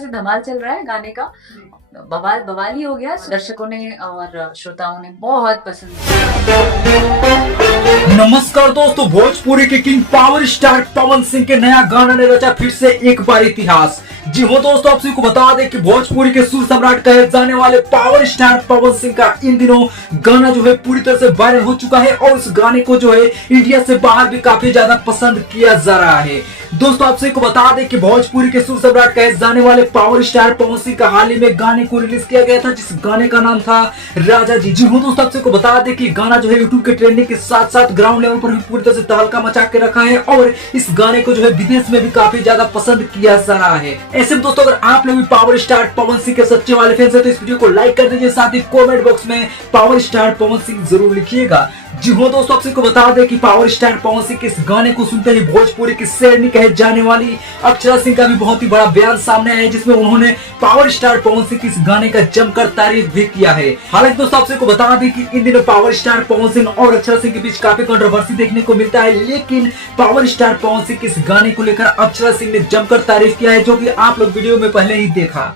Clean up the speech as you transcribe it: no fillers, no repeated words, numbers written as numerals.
से धमाल चल रहा है गाने का, बवाल बवाल ही हो गया। दर्शकों ने और श्रोताओं ने बहुत पसंद किया। नमस्कार दोस्तों, भोजपुरी के king power star Pawan Singh के नया गाना ने रचा फिर से एक बार इतिहास। जी हो दोस्तों, आप सभी को बता दें कि भोजपुरी के सुर सम्राट कहे जाने वाले पावर स्टार पवन सिंह का इन दिनों गाना जो है पूरी तरह से वायरल हो चुका है और इस गाने को जो है इंडिया से बाहर भी काफी ज्यादा पसंद किया जा रहा है। दोस्तों आप सभी को बता दें कि भोजपुरी के सुर सम्राट कहे जाने वाले पावर स्टार पवन सिंह का हाल ही में गाने को रिलीज किया गया था, जिस गाने का नाम था राजा जी। जी हो दोस्तों, आप सभी को बता दें कि गाना जो है यूट्यूब के ट्रेंडिंग के साथ साथ ग्राउंड लेवल पर भी पूरी तरह से तहलका मचा के रखा है और इस गाने को जो है विदेश में भी काफी ज्यादा पसंद किया जा रहा है। ऐसे में दोस्तों, अगर आप लोग भी पावर स्टार पवन सिंह के सच्चे वाले फैंस हैं तो इस वीडियो को लाइक कर दीजिए, साथ ही कमेंट बॉक्स में पावर स्टार पवन सिंह जरूर लिखिएगा। जी हो दोस्तों, आप सबको बता दें कि पावर स्टार पवन सिंह के इस गाने को सुनते ही भोजपुरी की शेरनी कहे जाने वाली अक्षरा सिंह का भी बहुत ही बड़ा बयान सामने आया है, जिसमें उन्होंने पावर स्टार पवन सिंह के इस गाने का जमकर तारीफ भी किया है। हालांकि दोस्तों आप सबको बता दें कि इन दिनों पावर स्टार पवन सिंह और अक्षरा सिंह के बीच काफी कंट्रोवर्सी देखने को मिलता है, लेकिन पावर स्टार पवन सिंह के इस गाने को लेकर अक्षरा सिंह ने जमकर तारीफ किया है, जो कि आप लोग वीडियो में पहले ही देखा।